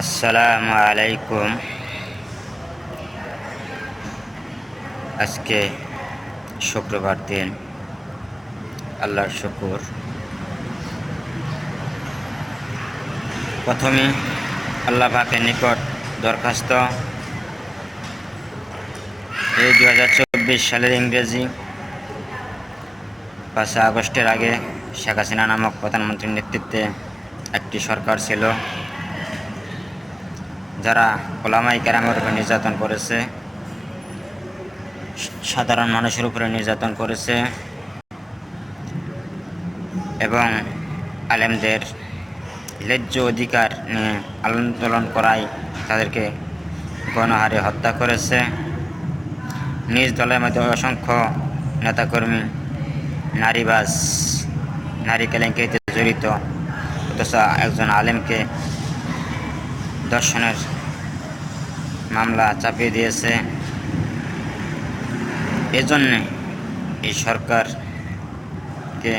আসসালামু আলাইকুম। আজকে শুক্রবার দিন, আল্লাহর শুকুর। প্রথমে আল্লাহ পাকের নিকট দরখাস্ত, এই 2024 সালের ইংরেজি 5 আগস্টের আগে শেখ হাসিনা নামক প্রধানমন্ত্রীর নেতৃত্বে একটি সরকার ছিল, যারা ওলামায়ে কেরামের উপর নির্যাতন করেছে, সাধারণ মানুষের উপরে নির্যাতন করেছে এবং আলেমদের ন্যায্য অধিকার নিয়ে আন্দোলন করায় তাদেরকে গণহারে হত্যা করেছে। নিজ দলের মধ্যে অসংখ্য নেতাকর্মী নারীবাজ, নারী কেলেঙ্কারিতে জড়িত, অথচ একজন আলেমকে ধর্ষণের মামলা চাপিয়ে দিয়েছে। এজন্যে এই সরকারকে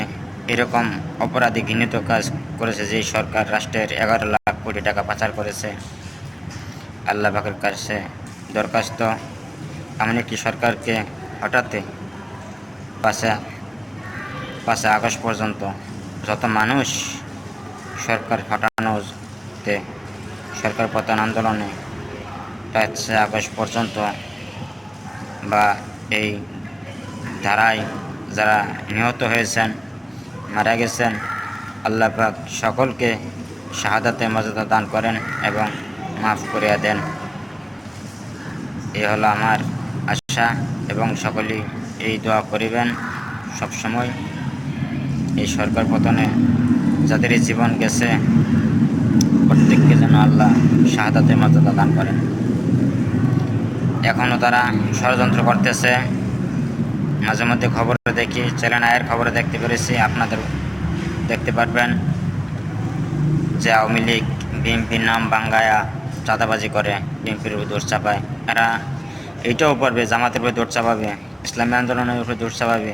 এরকম অপরাধী ঘৃণিত কাজ করেছে, যে সরকার রাষ্ট্রের 11 লাখ কোটি টাকা পাচার করেছে। আল্লাহ পাকের কাছে দরখাস্ত, এমন একটি সরকারকে হঠাৎ 5 আগস্ট পর্যন্ত যত মানুষ সরকার হটানোতে, সরকার পতন আন্দোলনে 5 আগস্ট পর্যন্ত বা এই ধারায় যারা নিহত হয়েছেন, মারা গেছেন, আল্লাহ পাক সকলকে শাহাদাতের মর্যাদা দান করেন এবং মাফ করিয়া দেন। এ হলো আমার আশা এবং সকলেই এই দোয়া করিবেন সবসময়। এই সরকার পতনে যাদের জীবন গেছে, প্রত্যেককে যেন আল্লাহ শাহাদাতের মর্যাদা দান করেন। এখনও তারা ষড়যন্ত্র করতেছে। মাঝে মধ্যে খবরে দেখি, চ্যানেল আয়ের খবরে দেখতে পেরেছি, আপনাদের দেখতে পারবেন যে আওয়ামী লীগ বিএনপির নাম বাঙ্গায়া চাঁদাবাজি করে, বিএনপির উপর দোষ চাপায়। এরা এইটাও পারবে, জামাতের উপরে দোষ চাপাবে, ইসলামী আন্দোলনের উপরে দোষ চাপাবে।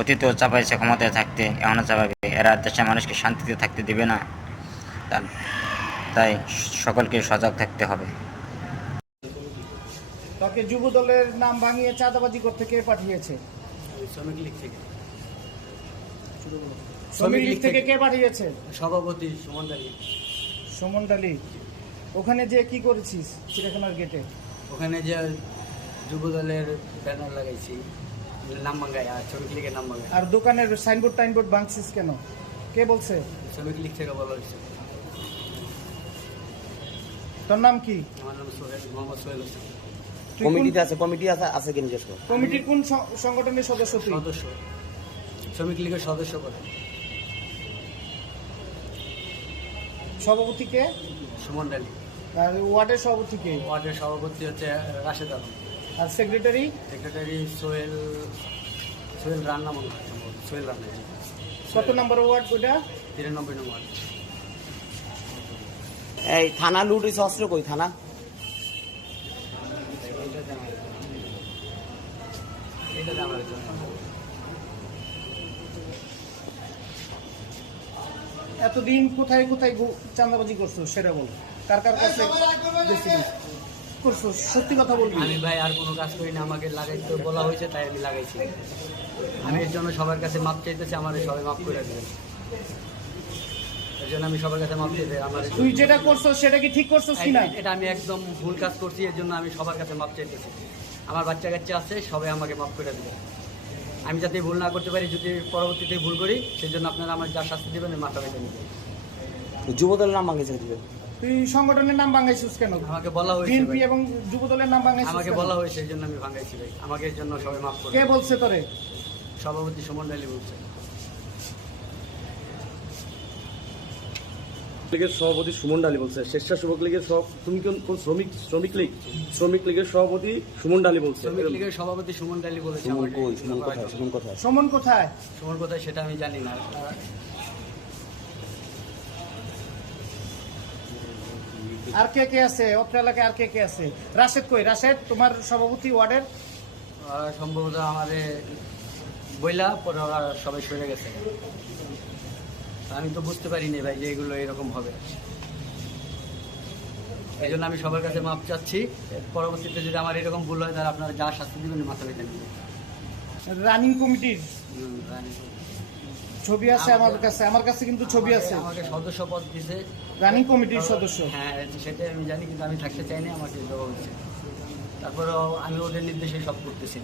অতীতেও চাপাইছে, ক্ষমতায় থাকতে এখনও চাপাবে। এরা দেশের মানুষকে শান্তিতে থাকতে দেবে না। তাই সকলকে সজাগ থাকতে হবে। তাকে যুব দলের নাম ভাঙিয়ে চাঁদাবাজি করতে কে পাঠিয়েছে? শ্রমিক লীগ থেকে। শ্রমিক লীগ থেকে কে পাঠিয়েছে? সভাপতি সুমন আলী। সুমন আলী। ওখানে যে কি করেছিস চিড়িয়াখানার গেটে? ওখানে যে যুব দলের ব্যানার লাগাইছি, নাম ভাঙায়, আর শ্রমিক লীগের নাম ভাঙায়। আর দোকানের সাইনবোর্ড টাইনবোর্ড ভাঙছিস কেন? কে বলছে? শ্রমিক লীগ থেকে বলা হয়েছে। তোর নাম কি? আমার নাম সোহেল, মোহাম্মদ সোহেল হোসেন। কমিটিতে আছে, কমিটি আছে কি জিজ্ঞেস করো। কমিটির কোন সংগঠনের সদস্য তুই? সদস্য, শ্রমিক লীগের সদস্য করে। সভাপতি কে? সুমন আলী। আর ওয়ার্ডের সভাপতি কে? ওয়ার্ডের সভাপতি হচ্ছে রাশেদ আলম। আর সেক্রেটারি? সেক্রেটারি সোহেল রান্না, মনে হয় সম্ভবত সোহেল রান্না। কত নম্বর ওয়ার্ড ওটা? 93 নম্বর। এই থানা লুট হয়েছে, অস্ত্র কই থানা? এটা আমার জন্য। এতদিন কোথায় কোথায় চাঁদাবাজি করছো সেটা বল। কার কার কাছে গেছিলিস? করছো, সত্যি কথা বলবি। আমি ভাই আর কোনো কাজ করি না, আমাকে লাগাইতে বলা হয়েছে তাই আমি লাগাইছি। আমি এর জন্য সবার কাছে মাপ চাইতেছি, আমার সবাই মাপ করে দেবেন। এর জন্য আমি সবার কাছে মাপ চাইতে, আমার তুই যেটা করছো সেটা কি ঠিক করছিস কিনা? এটা আমি একদম ভুল কাজ করছি, এর জন্য আমি সবার কাছে মাপ চাইতেছি। আমার বাচ্চা কাচ্চা আছে, সবাই আমাকে মাপ করে দেবে। আমি যাতে ভুল না করতে পারি, যদি পরবর্তীতে ভুল করি, সেই জন্য আপনারা আমার যা শাস্তি দেবেন মাথা বেঁধে নেবেন। যুব দলের নাম ভাঙিয়েছে দিবে। তুই সংগঠনের নাম ভাঙাইছিস কেন? আমাকে বলা হয়েছে বিএনপি ভাই। এবং যুব দলের নাম ভাঙাইছিস আমাকে কেন? বলা হয়েছে, এই জন্য আমি ভাঙাইছি ভাই। আমাকে এর জন্য সবাই মাফ করে কে দেবেন। বলছে তোরে? সভাপতি সুমন আলী বলছে। লীগের সভাপতি সুমন ডালি বলছে। স্বেচ্ছাসেবক লীগের তুমি কোন শ্রমিক লীগের সভাপতি সুমন ডালি বলছে। শ্রমিক লীগের সভাপতি সুমন আলী বলেছে সুমন আমাকে। কই? সুমন কোথায়? সুমন কোথায়? সমন কোথায়? সুমন কোথায় সেটা আমি জানি না। আর কে কে আছে অত্র এলাকায়? আর কে কে আছে? রাশেদ কই? রাশেদ তোমার সভাপতি ওয়ার্ডের? সম্ভবত আমাদের বইলা পরে ওরা সবাই সরে গেছে। আমি তো বুঝতে পারিনি ভাই যে এগুলো এরকম হবে। এই জন্য আমি সবার কাছে মাপ চাচ্ছি। পরবর্তীতে যদি আমার এরকম ভুল হয় তাহলে আপনারা যা শাস্তি দেবেন মাথা পেতে নেবেন। রানিং কমিটির ছবি আছে আমার কাছে কিন্তু ছবি আছে। আমাকে সদস্য পদ দিছে, রানিং কমিটির সদস্য। হ্যাঁ সেটাই আমি জানি, কিন্তু আমি থাকতে চাইনি, আমাকে দেওয়া হচ্ছে। তারপরেও আমি ওদের নির্দেশে সব করতেছি।